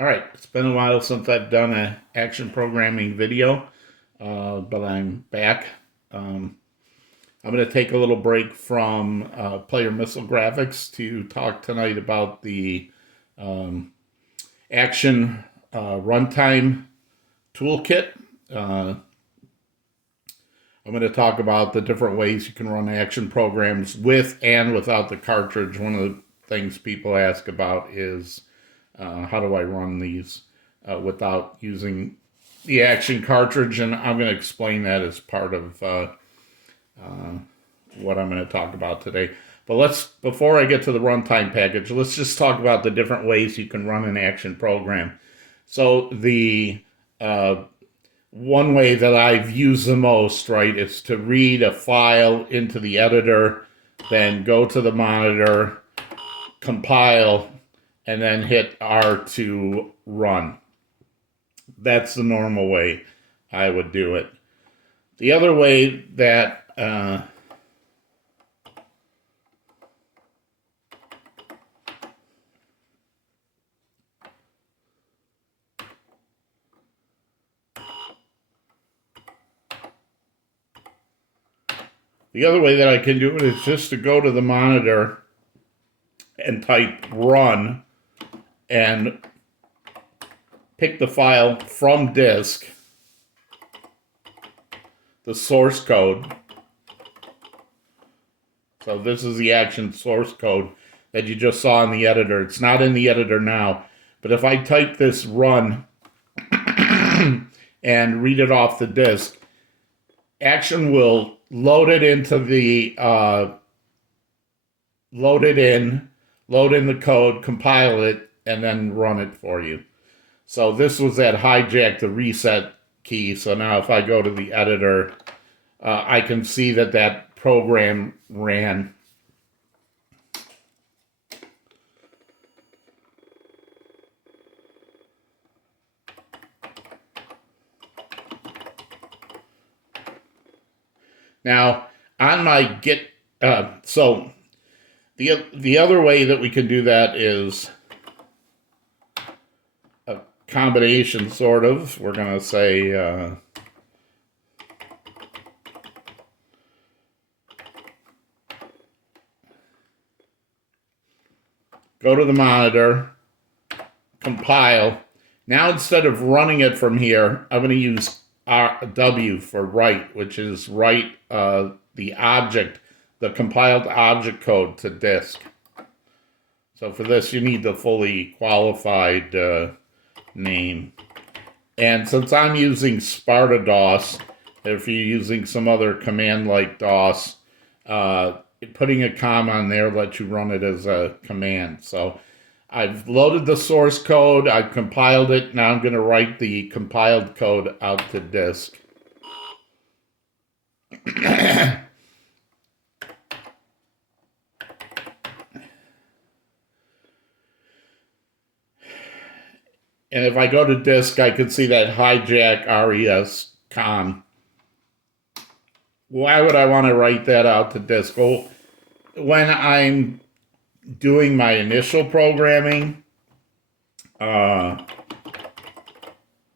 All right, it's been a while since I've done an action programming video, but I'm back. I'm going to take a little break from player missile graphics to talk tonight about the um, Action Runtime Toolkit. Uh, I'm going to talk about the different ways you can run action programs with and without the cartridge. One of the things people ask about is how do I run these without using the action cartridge, and I'm going to explain that as part of what I'm going to talk about today. But before I get to the runtime package, let's just talk about the different ways you can run an action program. So the one way that I've used the most, right, is to read a file into the editor, then go to the monitor, compile, and then hit R to run. That's the normal way I would do it. The other way that I can do it is just to go to the monitor and type run and pick the file from disk, the source code. So this is the action source code that you just saw in the editor. It's not in the editor now, but if I type this run and read it off the disk, Action will load it into the load in the code, compile it, and then run it for you. So this was that hijack the reset key. So now if I go to the editor, I can see that that program ran. Now on my Git, so the other way that we can do that is a combination, sort of. We're going to say go to the monitor, compile. Now instead of running it from here, I'm going to use W for write, which is write the object, the compiled object code to disk. So for this, you need the fully qualified name. And since I'm using Sparta DOS, if you're using some other command like DOS, putting a comma on there lets you run it as a command. So I've loaded the source code, I've compiled it, now I'm going to write the compiled code out to disk. And if I go to disk, I can see that hijack res com. Why would I want to write that out to disk? Well, when I'm doing my initial programming, and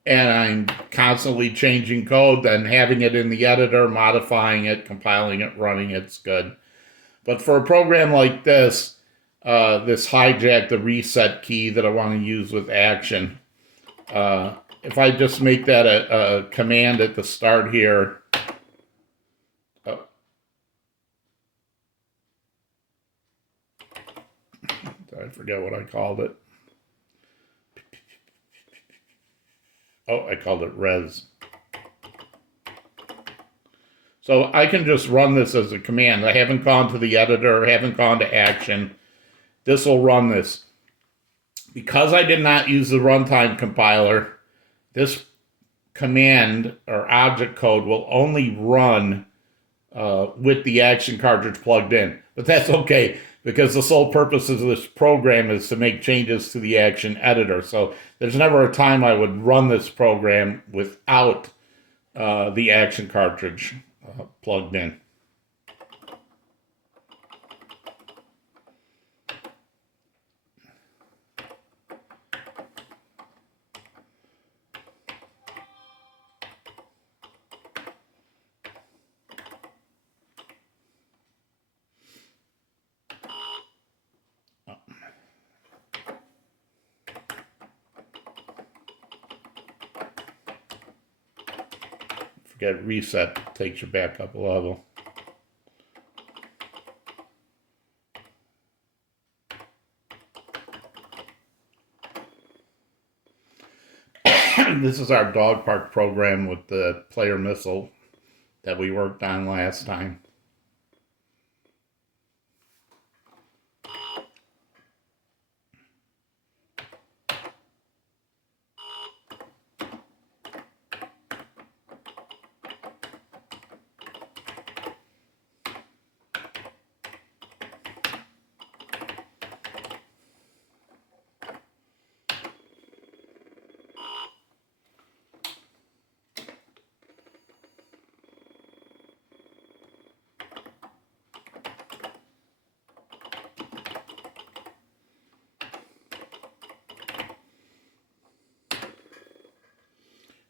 I'm constantly changing code, then having it in the editor, modifying it, compiling it, running it's good. But for a program like this, this hijack the reset key that I want to use with Action, if I just make that a command at the start here, I forget what I called it. Oh, I called it res. So I can just run this as a command. I haven't gone to the editor, haven't gone to Action. This will run this. Because I did not use the runtime compiler, this command or object code will only run with the Action cartridge plugged in. But that's okay, because the sole purpose of this program is to make changes to the Action editor. So there's never a time I would run this program without the Action cartridge plugged in. get reset, takes you back up a level. This is our dog park program with the player missile that we worked on last time.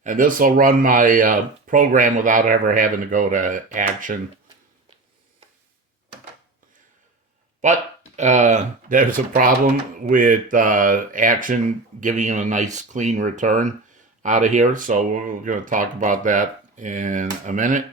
And this will run my program without ever having to go to Action. But there's a problem with Action giving you a nice clean return out of here. So we're going to talk about that in a minute.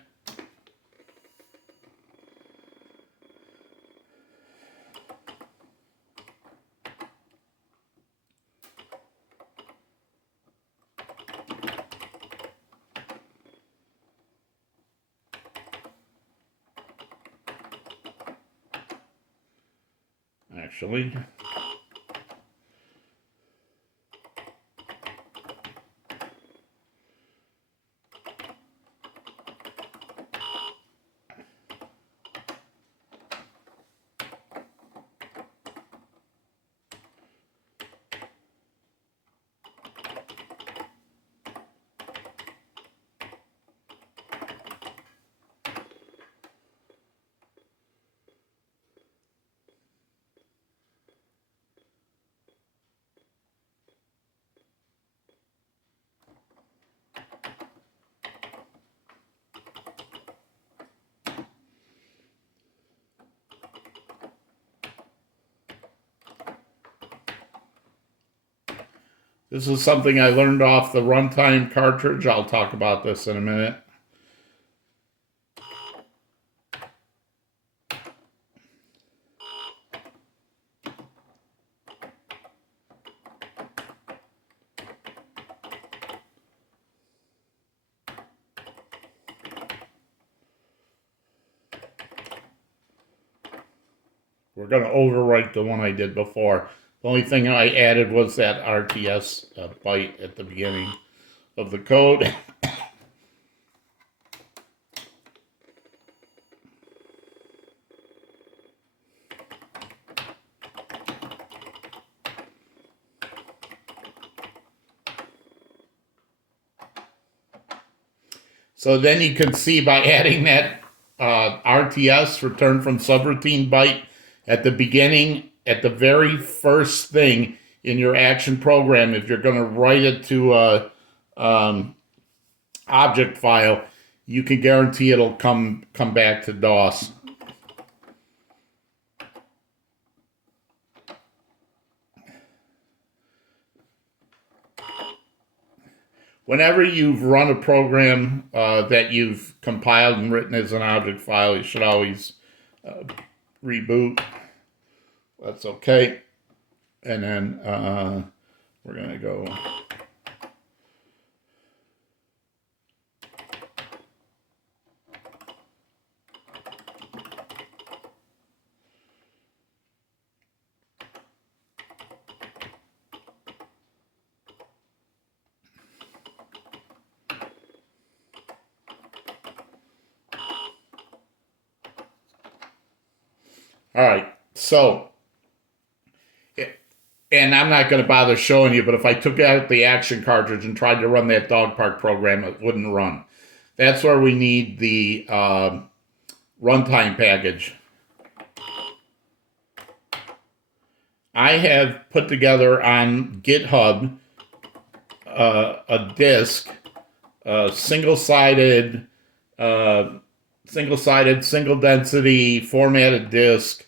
Actually, this is something I learned off the runtime cartridge. I'll talk about this in a minute. We're going to overwrite the one I did before. The only thing I added was that RTS byte at the beginning of the code. So then you can see by adding that RTS, return from subroutine byte, at the beginning, at the very first thing in your Action program, if you're going to write it to a object file, you can guarantee it'll come back to DOS. Whenever you've run a program that you've compiled and written as an object file, you should always reboot. That's okay. And then we're going to go. All right, so, and I'm not going to bother showing you, but if I took out the Action cartridge and tried to run that dog park program, it wouldn't run. That's where we need the runtime package. I have put together on GitHub a disk, single-sided, single density formatted disk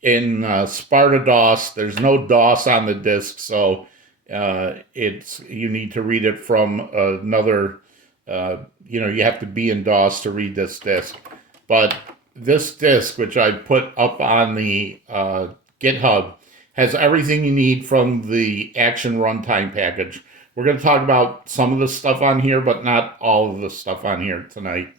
in Sparta DOS. There's no DOS on the disk, so you need to read it from another You know, you have to be in DOS to read this disk. But this disk, which I put up on the GitHub, has everything you need from the Action Runtime package. We're going to talk about some of the stuff on here, but not all of the stuff on here tonight.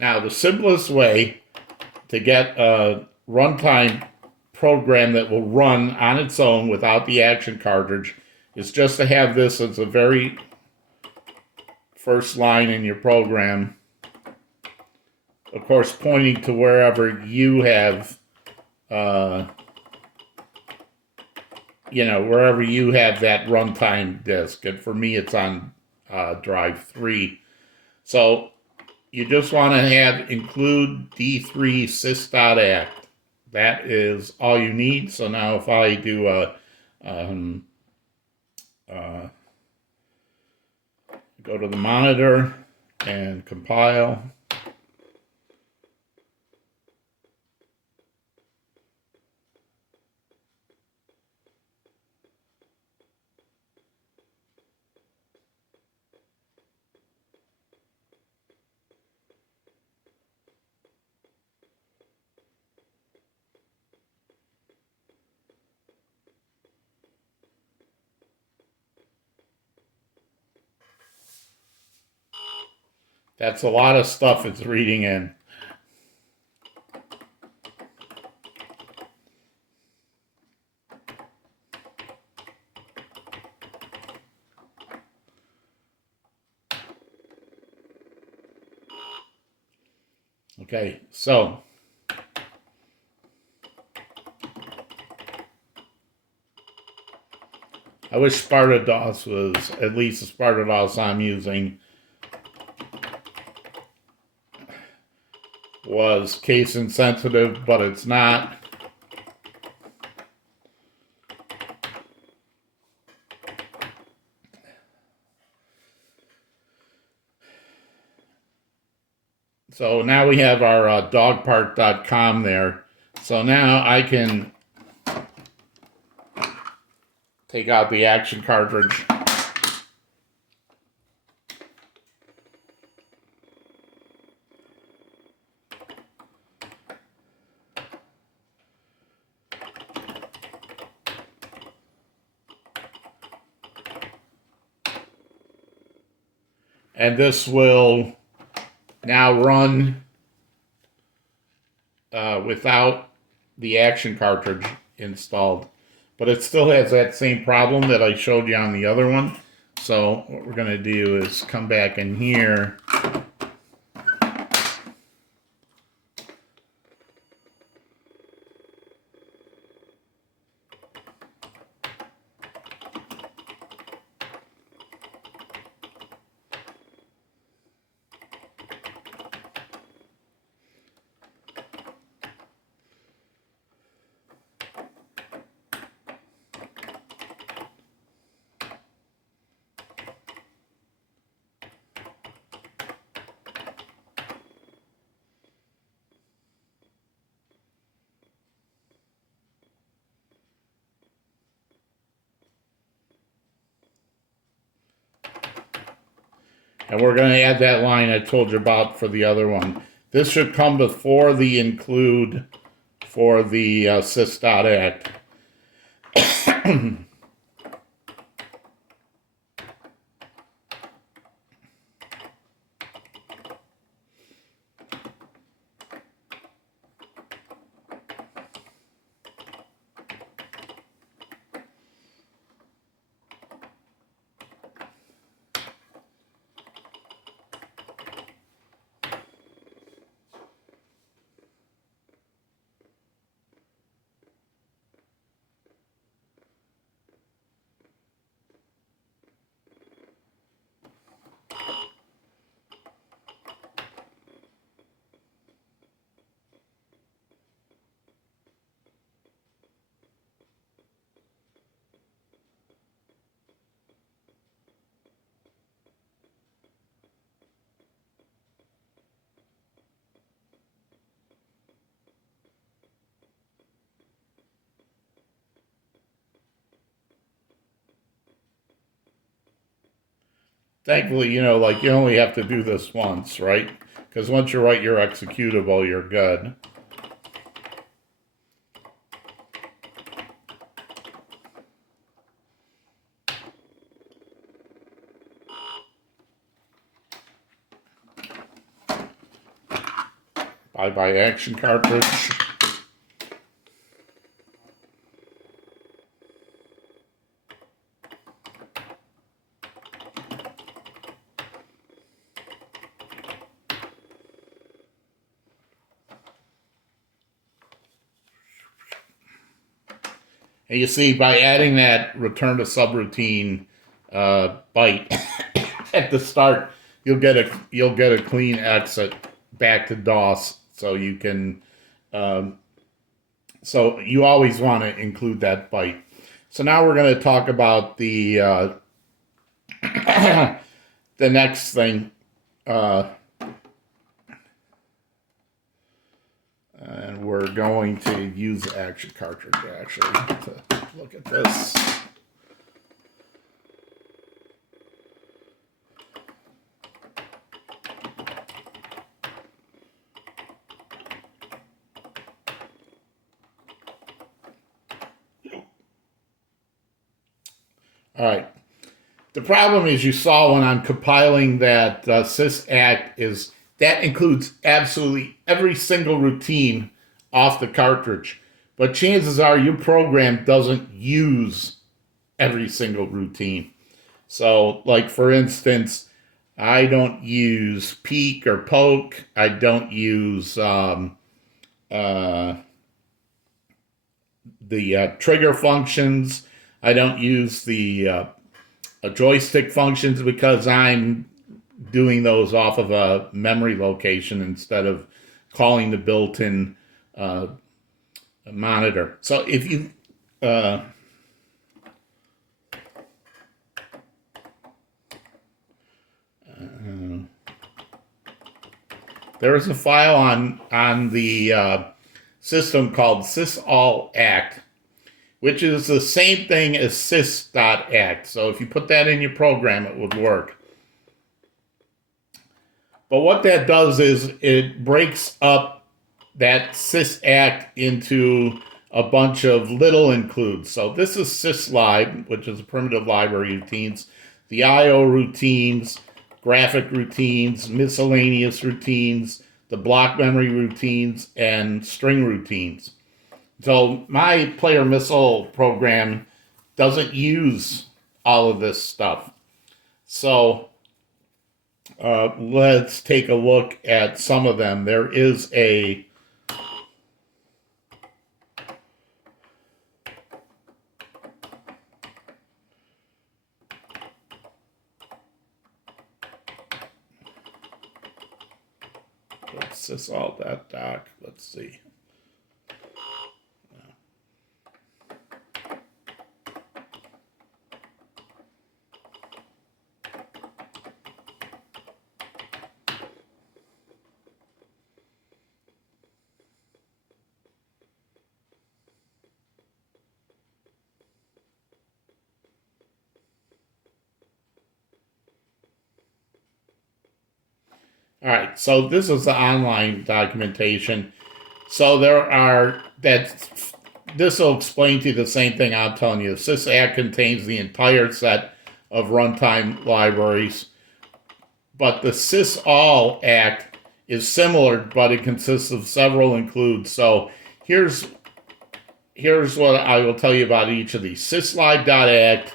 Now, the simplest way to get a runtime program that will run on its own without the Action cartridge is just to have this as the very first line in your program. Of course, pointing to wherever you have, wherever you have that runtime disk. And for me, it's on drive 3. So you just want to have include D3 sys.act. That is all you need. So now if I do go to the monitor and compile, that's a lot of stuff it's reading in. Okay, so I wish Sparta DOS was at least the Sparta DOS I'm using was case insensitive, but it's not. So now we have our dogpart.com there. So now I can take out the Action cartridge. And this will now run without the Action cartridge installed. But it still has that same problem that I showed you on the other one. So what we're going to do is come back in here. And we're going to add that line I told you about for the other one. This should come before the include for the sys.act. Thankfully, you know, like you only have to do this once, right? Because once you write your executable, you're good. Bye-bye Action cartridge. And you see, by adding that return to subroutine byte at the start, you'll get a clean exit back to DOS, so you can. So you always want to include that byte. So now we're going to talk about the the next thing. And we're going to use the Action cartridge actually to look at this. All right. The problem is you saw when I'm compiling that sysact is that includes absolutely every single routine off the cartridge. But chances are your program doesn't use every single routine. So, like for instance, I don't use peek or poke. I don't use the trigger functions. I don't use the joystick functions because I'm doing those off of a memory location instead of calling the built-in monitor. So if you there is a file on the system called sysall.act, which is the same thing as sys.act. So if you put that in your program, it would work. But what that does is it breaks up that sysact into a bunch of little includes. So this is syslib, which is a primitive library routines, the IO routines, graphic routines, miscellaneous routines, the block memory routines, and string routines. So my player missile program doesn't use all of this stuff. So let's take a look at some of them. There is a sysall.doc. Let's see. All right, so this is the online documentation. So this will explain to you the same thing I'm telling you. SysAct contains the entire set of runtime libraries, but the sysall act is similar, but it consists of several includes. So here's what I will tell you about each of these. Syslive.act,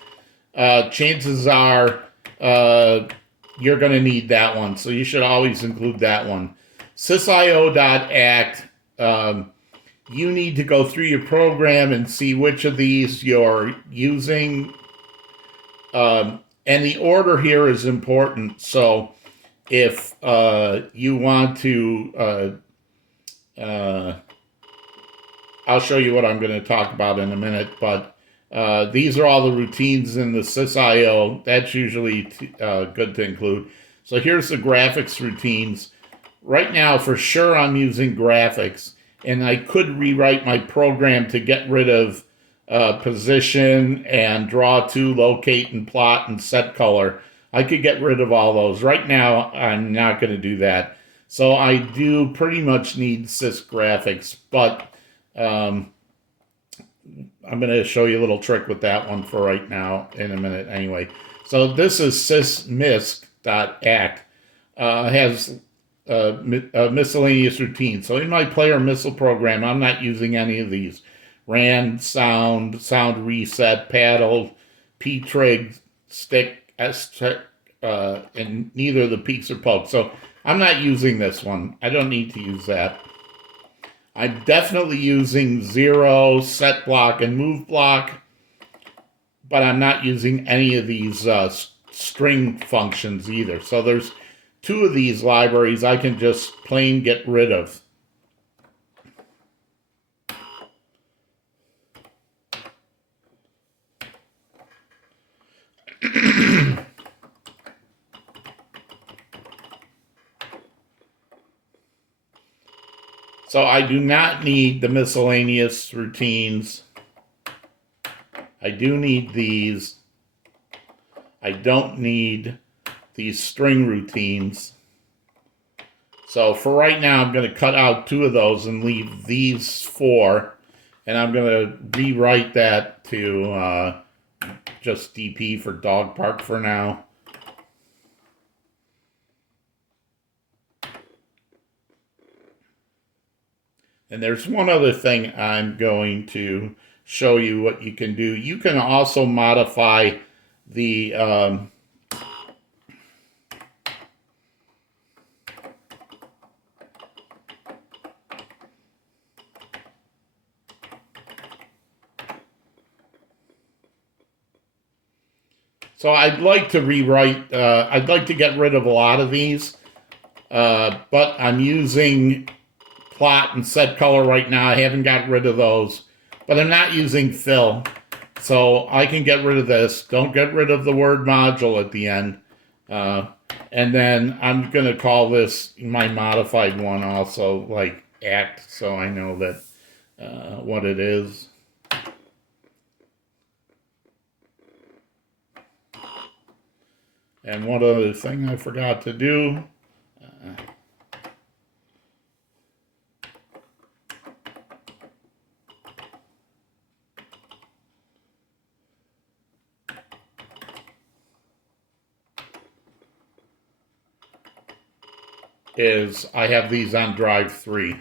chances are you're going to need that one, so you should always include that one. Sysio.act, you need to go through your program and see which of these you're using. And the order here is important. So if you want to, I'll show you what I'm going to talk about in a minute, but these are all the routines in the sysio. That's usually good to include. So here's the graphics routines. Right now, for sure, I'm using graphics, and I could rewrite my program to get rid of position and draw to, locate, and plot, and set color. I could get rid of all those. Right now, I'm not going to do that. So I do pretty much need sysgraphics, but I'm going to show you a little trick with that one for right now in a minute anyway. So this is sysmisc.act. Has miscellaneous routines. So in my player missile program, I'm not using any of these. Ran, sound reset, paddle, p-trig, stick, s-trig, and neither of the peaks or pokes. So I'm not using this one. I don't need to use that. I'm definitely using 0, set block, and move block, but I'm not using any of these string functions either. So there's 2 of these libraries I can just plain get rid of. So I do not need the miscellaneous routines. I do need these. I don't need these string routines. So for right now, I'm going to cut out 2 of those and leave these 4. And I'm going to rewrite that to just DP for dog park for now. And there's one other thing I'm going to show you what you can do. You can also modify the so I'd like to rewrite, I'd like to get rid of a lot of these, but I'm using plot and set color right now. I haven't got rid of those, but I'm not using fill. So I can get rid of this. Don't get rid of the word module at the end. And then I'm going to call this my modified one also, like act, so I know that what it is. And one other thing I forgot to do. Is I have these on drive 3.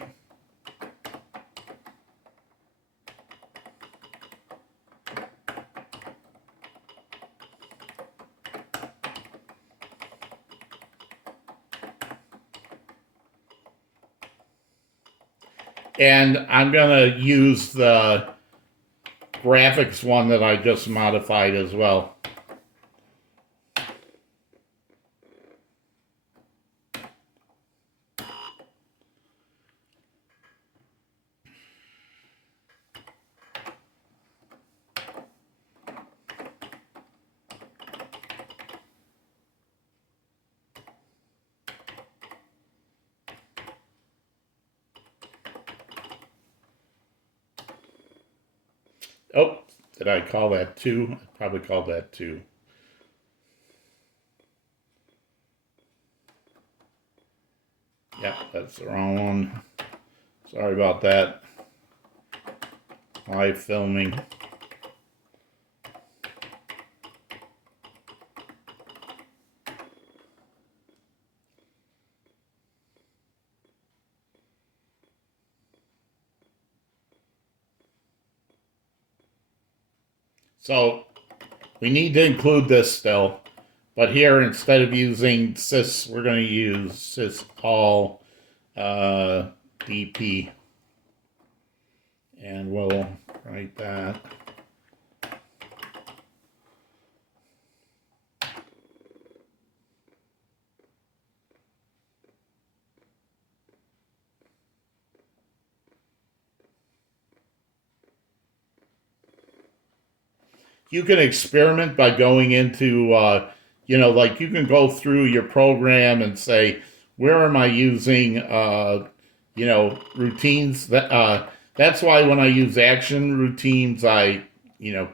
And I'm going to use the graphics one that I just modified as well. Oh, did I call that 2? I probably called that 2. Yep, that's the wrong one. Sorry about that. Live filming. So we need to include this still, but here instead of using sys, we're going to use sysall dp, and we'll write that. You can experiment by going into, like you can go through your program and say, where am I using, routines? That's why when I use action routines, I,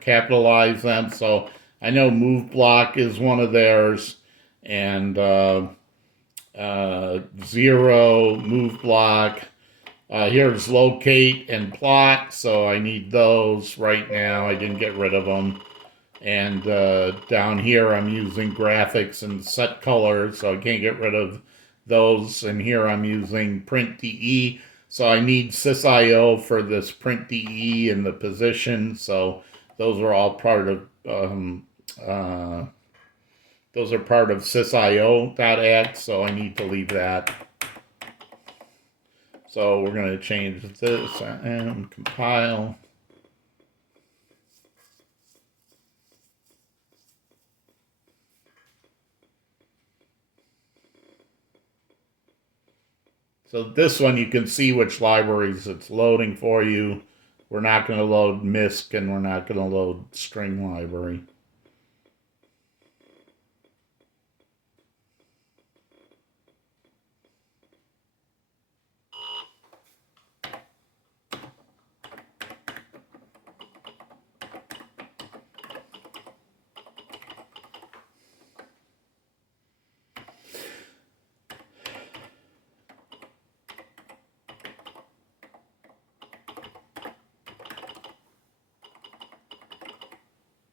capitalize them. So I know move block is one of theirs, and zero, move block. Here's locate and plot, so I need those right now. I didn't get rid of them. And down here, I'm using graphics and set colors, so I can't get rid of those. And here I'm using print DE, so I need sysio for this print DE and the position. So those are all part of sysio.act. So I need to leave that. So we're going to change this and compile. So this one, you can see which libraries it's loading for you. We're not going to load MISC, and we're not going to load string library.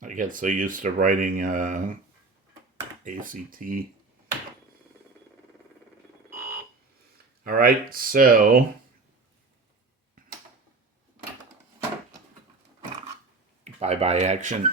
I get so used to writing ACT. All right, so bye-bye action.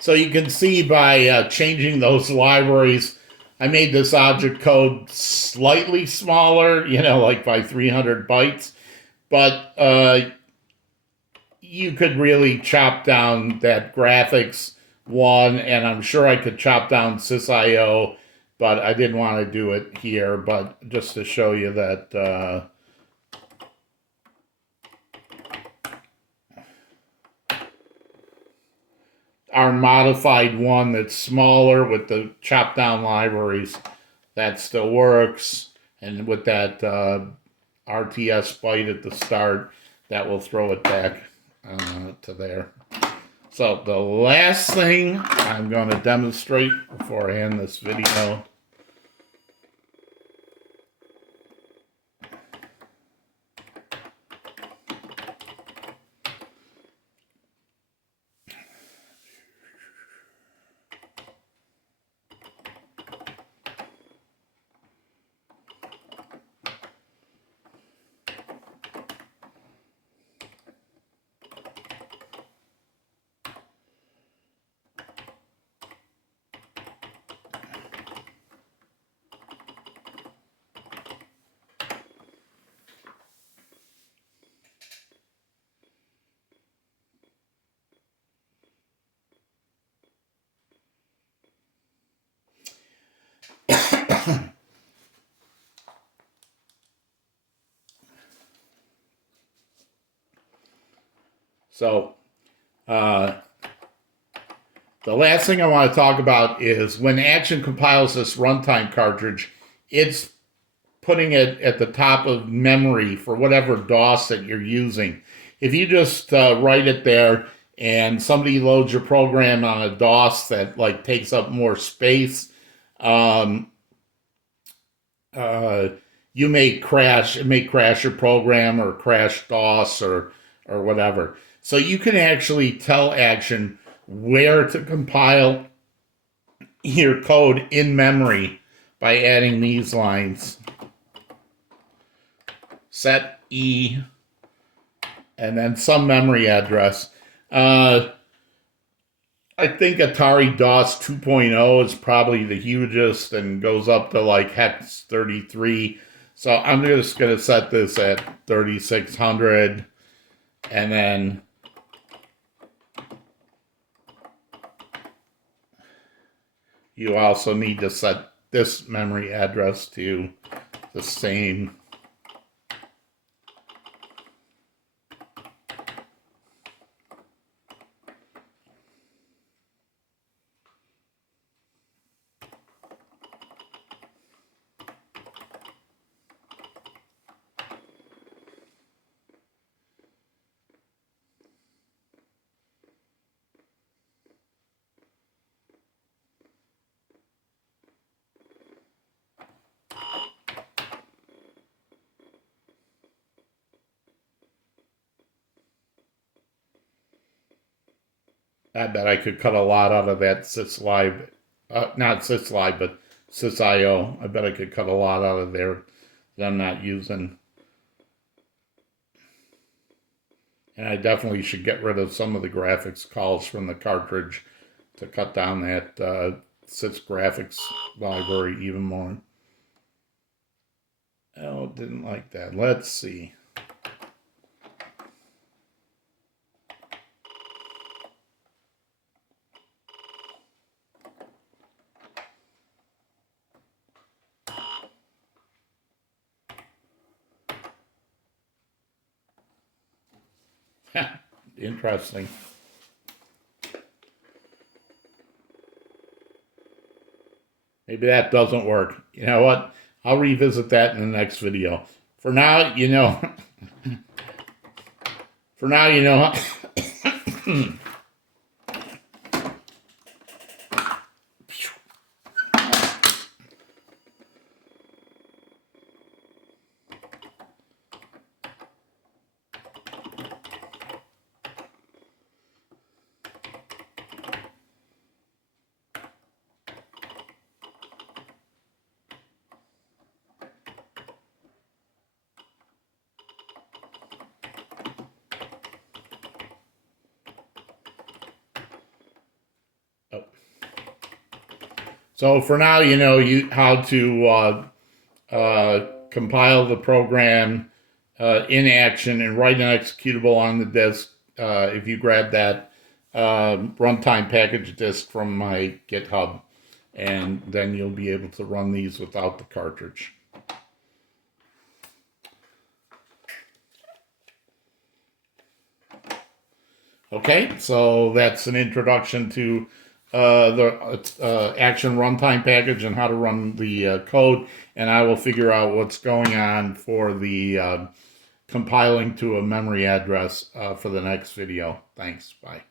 So you can see by changing those libraries, I made this object code slightly smaller, like by 300 bytes. But you could really chop down that graphics one, and I'm sure I could chop down sysio, but I didn't want to do it here. But just to show you that our modified one that's smaller with the chop down libraries, that still works. And with that RTS byte at the start, that will throw it back to there. So the last thing I'm going to demonstrate before I end this video so The last thing I want to talk about is when Action compiles this runtime cartridge, it's putting it at the top of memory for whatever DOS that you're using. If you just write it there and somebody loads your program on a DOS that like takes up more space, you may crash. It may crash your program or crash DOS or whatever. So you can actually tell Action where to compile your code in memory by adding these lines. Set E, and then some memory address. I think Atari DOS 2.0 is probably the hugest and goes up to like hex 33. So I'm just going to set this at 3600, and then you also need to set this memory address to the same. I bet I could cut a lot out of that syslib, not syslib, but sysio. I bet I could cut a lot out of there that I'm not using. And I definitely should get rid of some of the graphics calls from the cartridge to cut down that sys graphics library even more. Oh, didn't like that. Let's see. Interesting. Maybe that doesn't work. You know what? I'll revisit that in the next video. For now, you know. For now, you know. So for now, you know how to compile the program in Action and write an executable on the disk. If you grab that runtime package disk from my GitHub, and then you'll be able to run these without the cartridge. Okay, so that's an introduction to the Action Runtime package and how to run the code, and I will figure out what's going on for the compiling to a memory address for the next video. Thanks, bye.